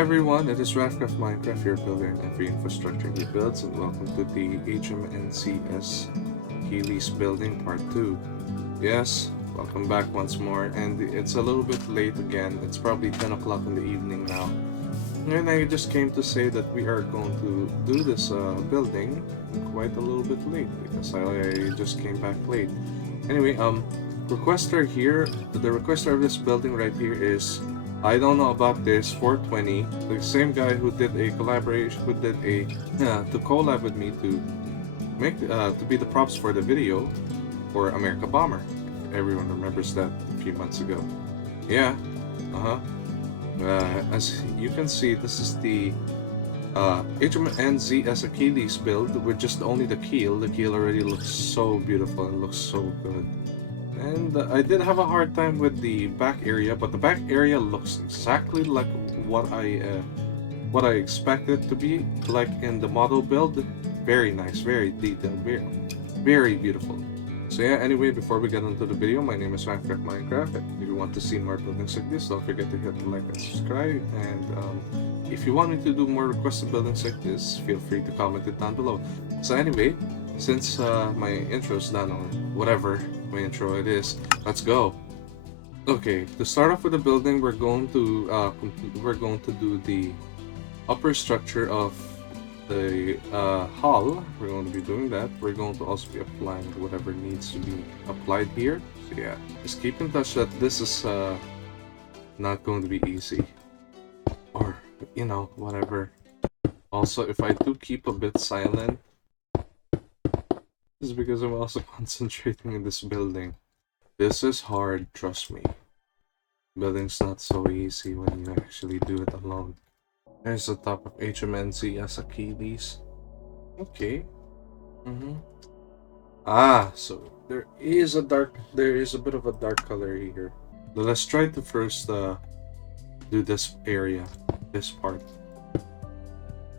Hi everyone, it is Rafcraft Minecraft, your builder in every infrastructure he builds, and welcome to the HMNZS Achilles building part 2. Yes, welcome back once more, and it's a little bit late again. It's probably 10 o'clock in the evening now. And I just came to say that we are going to do this building quite a little bit late because I just came back late. Anyway, requester here, the requester of this building right here is, I don't know about this, 420, the same guy who did a collaboration, who did a, to collab with me to make, to be the props for the video for America Bomber. Everyone remembers that a few months ago. Yeah, uh-huh. As you can see, this is the HMNZS Achilles build with just only the keel. The keel already looks so beautiful and looks so good. And I did have a hard time with the back area, but the back area looks exactly like what I expected to be like in the model build. Very nice, very detailed, very beautiful. So yeah, anyway, before we get into the video, my name is Rafcraft Minecraft. If you want to see more buildings like this, don't forget to hit the like and subscribe. And if you want me to do more requested buildings like this, feel free to comment it down below. So anyway, since my intro is done, or whatever my intro it is, let's go. Okay, to start off with the building, we're going to do the upper structure of the hull. We're going to be doing that. We're going to also be applying whatever needs to be applied here. So yeah, just keep in touch that this is not going to be easy, or you know, whatever. Also, if I do keep a bit silent, it's because I'm also concentrating in this building. This is hard, trust me. Building's not so easy when you actually do it alone. There's the top of HMNZS Achilles. Okay. So there is a bit of a dark color here. But let's try to first do this area, this part.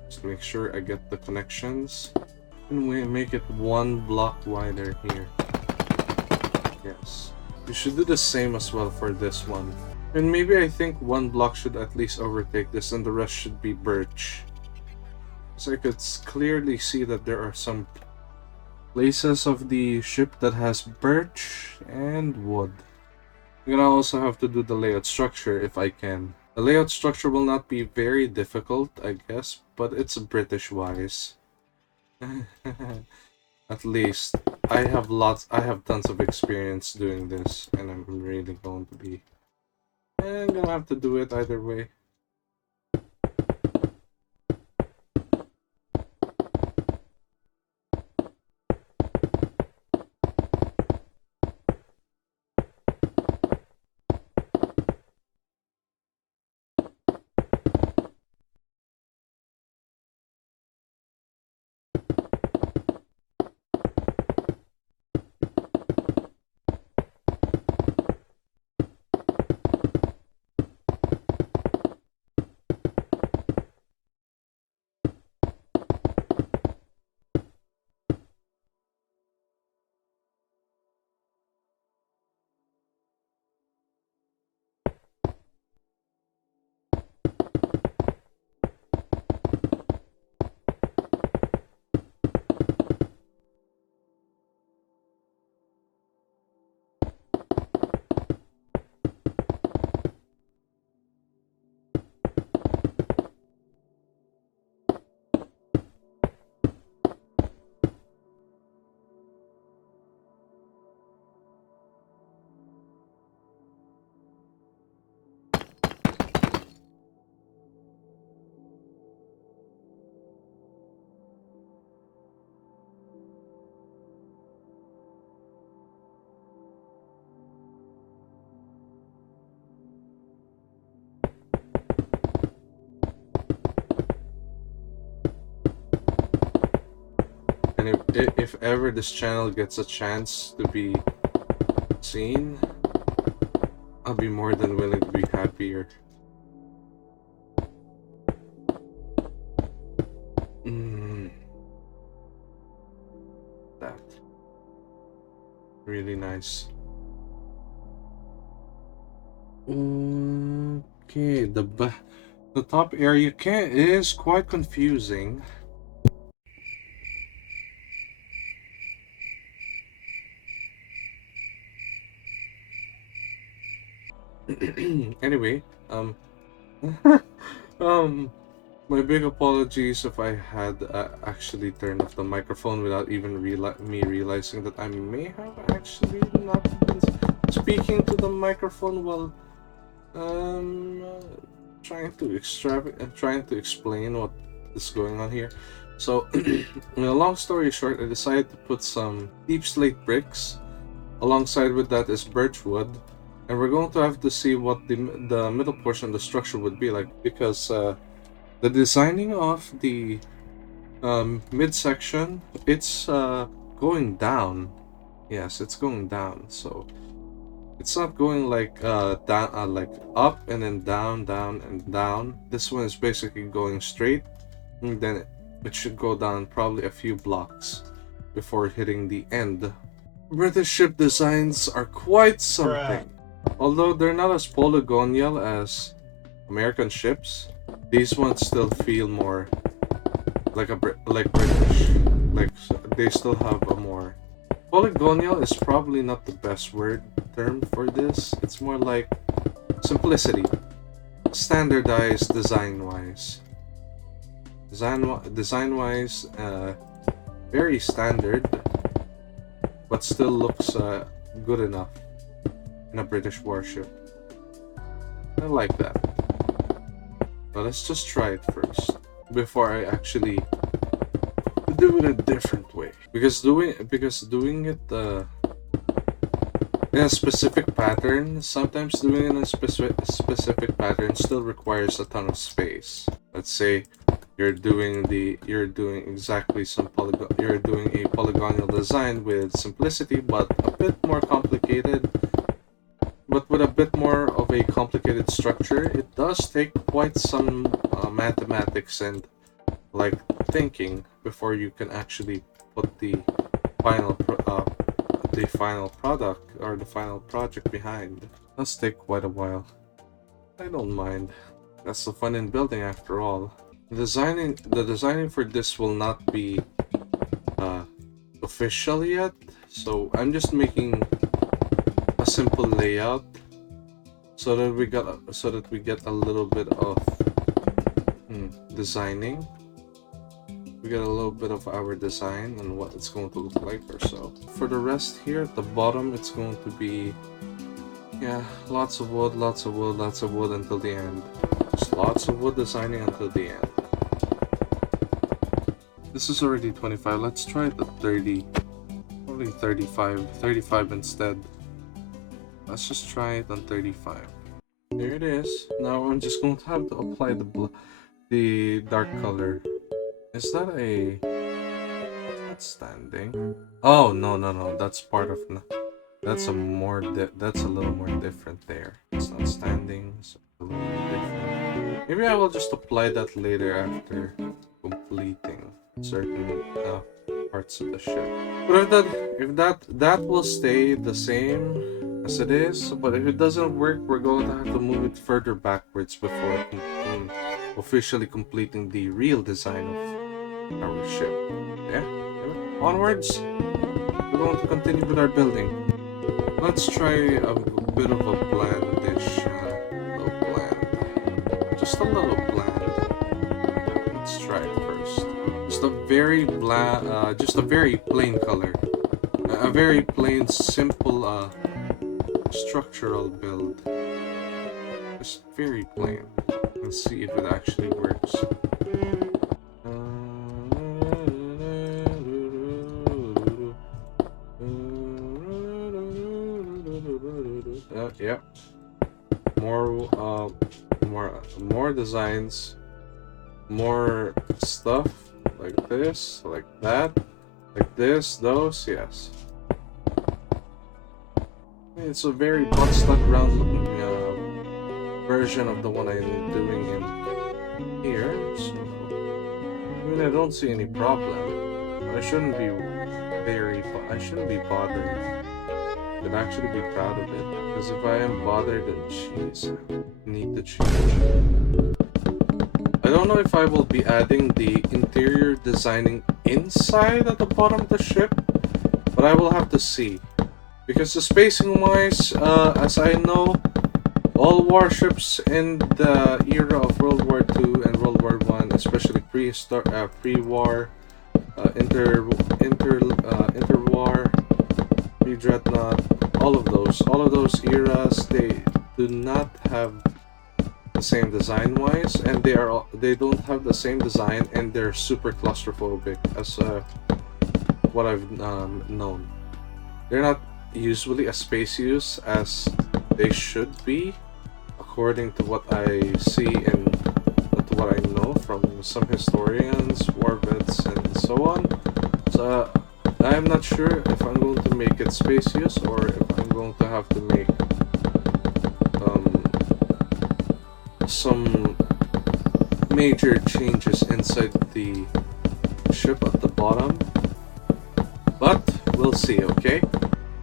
Just make sure I get the connections. And we make it one block wider here. Yes. We should do the same as well for this one. And maybe I think one block should at least overtake this and the rest should be birch. So I could clearly see that there are some places of the ship that has birch and wood. I'm gonna also have to do the layout structure if I can. The layout structure will not be very difficult, I guess, but it's British wise. At least I have tons of experience doing this, and I'm really going to be, I'm gonna have to do it either way. And if ever this channel gets a chance to be seen, I'll be more than willing to be happier. That really nice. Okay, The top area is quite confusing. Anyway, um, my big apologies if I had actually turned off the microphone without even realizing that I may have actually not been speaking to the microphone while um trying to explain what is going on here. So, long story short, I decided to put some deep slate bricks. Alongside with that is birch wood, and we're going to have to see what the middle portion of the structure would be like, because the designing of the midsection, it's going down. Yes, it's going down. So it's not going like down, like up and then down, down and down. This one is basically going straight, and then it should go down probably a few blocks before hitting the end. British ship designs are quite something. Although they're not as polygonal as American ships, these ones still feel more like like British. Like they still have a more polygonal is probably not the best term for this. It's more like simplicity, standardized design-wise. Design-wise, very standard, but still looks good enough in a British warship. I like that. But let's just try it first before I actually do it a different way. Because doing it in a specific pattern, sometimes doing it in a specific pattern still requires a ton of space. Let's say you're doing exactly you're doing a polygonal design with simplicity, but a bit more complicated. But with a bit more of a complicated structure, it does take quite some mathematics and like thinking before you can actually put the final product or the final project behind. It does take quite a while. I don't mind. That's the fun in building, after all. The designing for this will not be official yet, so I'm just making a simple layout so that we get a little bit of designing. We get a little bit of our design and what it's going to look like or so. For the rest here at the bottom, it's going to be lots of wood, lots of wood, lots of wood until the end. Just lots of wood designing until the end. This is already 25. Let's try it at 30. Probably 35 instead. Let's just try it on 35. There it is. Now I'm just going to have to apply the dark color. Is that that's standing? Oh, no. That's part of that's a little more different there. It's not standing, so a little more different. Maybe I will just apply that later after completing certain parts of the ship. But if that will stay the same as it is, but if it doesn't work, we're going to have to move it further backwards before officially completing the real design of our ship. Yeah, onwards. We're going to continue with our building. Let's try a bit of a blandish, just a little bland. Let's try it first. Just a very just a very plain color, a very plain, simple, structural build. Just very plain. Let's see if it actually works. Yeah. More designs, more stuff like this, like that, like this, those, yes. It's a very butt stuck round looking version of the one I'm doing in here, so I mean, I don't see any problem. I shouldn't be bothered. I should actually be proud of it, because if I am bothered, then jeez, I need to change. I don't know if I will be adding the interior designing inside at the bottom of the ship, but I will have to see. Because the spacing wise, as I know, all warships in the era of World War II and World War One, especially pre-war, interwar, pre-dreadnought, all of those eras, they do not have the same design wise, and they don't have the same design, and they're super claustrophobic as what I've known. They're not usually as spacious as they should be, according to what I see and to what I know from some historians, war vets, and so on. So I'm not sure if I'm going to make it spacious or if I'm going to have to make um, some major changes inside the ship at the bottom. But we'll see, okay?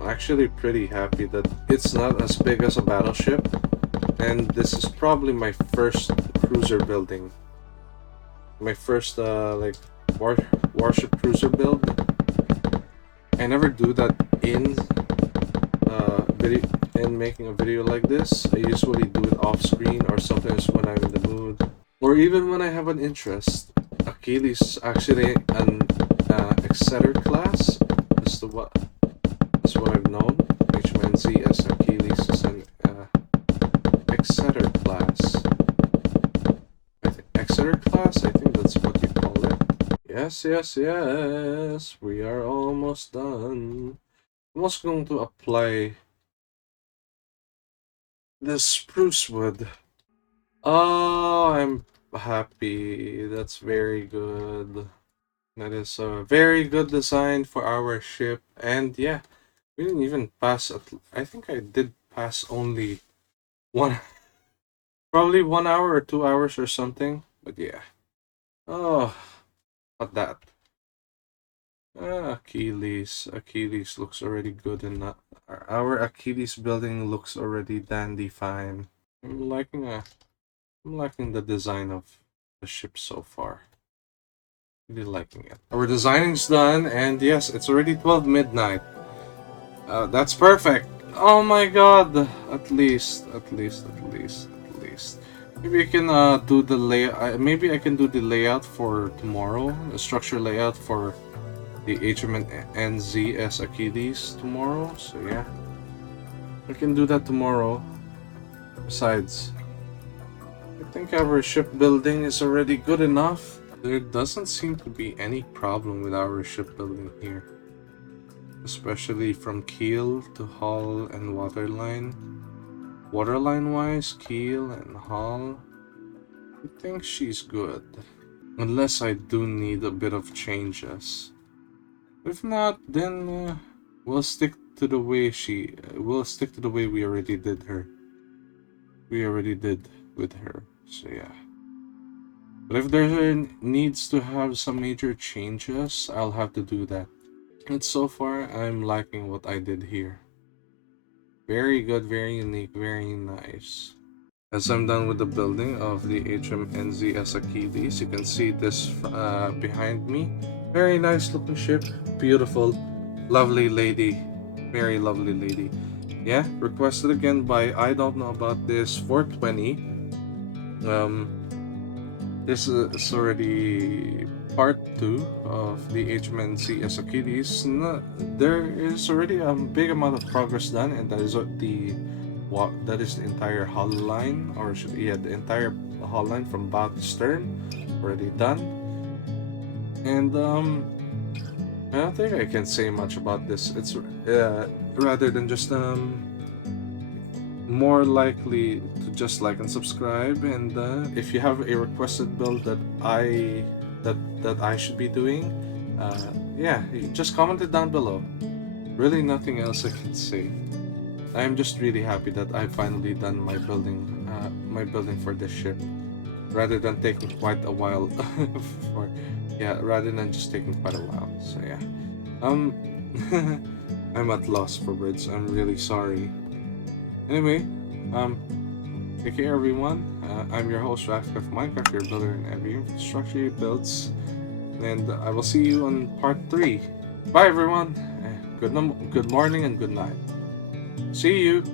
I'm actually pretty happy that it's not as big as a battleship, and this is probably my first cruiser building. My first like warship cruiser build. I never do that in video in making a video like this. I usually do it off screen or sometimes when I'm in the mood, or even when I have an interest. Achilles is actually an Exeter class. That's what I've known. HMNZS Achilles is an Exeter class. I think Exeter class. I think that's what you call it. Yes, yes, yes. We are almost done. I'm also going to apply the spruce wood. Oh, I'm happy. That's very good. That is a very good design for our ship. And yeah, we didn't even pass. I think I did pass only one, probably 1 hour or 2 hours or something. But yeah. Oh, not that. Achilles looks already good enough. Our Achilles building looks already dandy fine. I'm liking the design of the ship so far. Really liking it. Our designing's done, and yes, it's already 12 midnight. That's perfect. Oh my god! At least. Maybe I can do the layout. Maybe I can do the layout for tomorrow. The structure layout for the HMNZS Achilles tomorrow. So yeah, I can do that tomorrow. Besides, I think our shipbuilding is already good enough. There doesn't seem to be any problem with our shipbuilding here, especially from keel to hull and waterline. Waterline wise, keel and hull, I think she's good. Unless I do need a bit of changes. If not, then we'll stick to the way we'll stick to the way we already did her. We already did with her. So yeah. But if there needs to have some major changes, I'll have to do that. And so far, I'm liking what I did here. Very good, very unique, very nice. As I'm done with the building of the HMNZS Achilles, you can see this behind me. Very nice looking ship, beautiful, lovely lady, very lovely lady. Yeah, requested again by I don't know about this 420. This is already part 2 of the HMNZS Achilles. There is already a big amount of progress done, and that is the entire hull line, or the entire hull line from bow to stern already done. And I don't think I can say much about this. It's rather than just more likely to just like and subscribe, and if you have a requested build that I should be doing, yeah, just comment it down below. Really nothing else I can say. I'm just really happy that I finally done my building for this ship, rather than taking quite a while rather than just taking quite a while. So yeah, I'm at loss for words. I'm really sorry. Anyway, Take care, everyone. I'm your host, Rafcraft Minecraft, your builder in every infrastructure he builds. And I will see you on part 3. Bye, everyone. Good morning and good night. See you.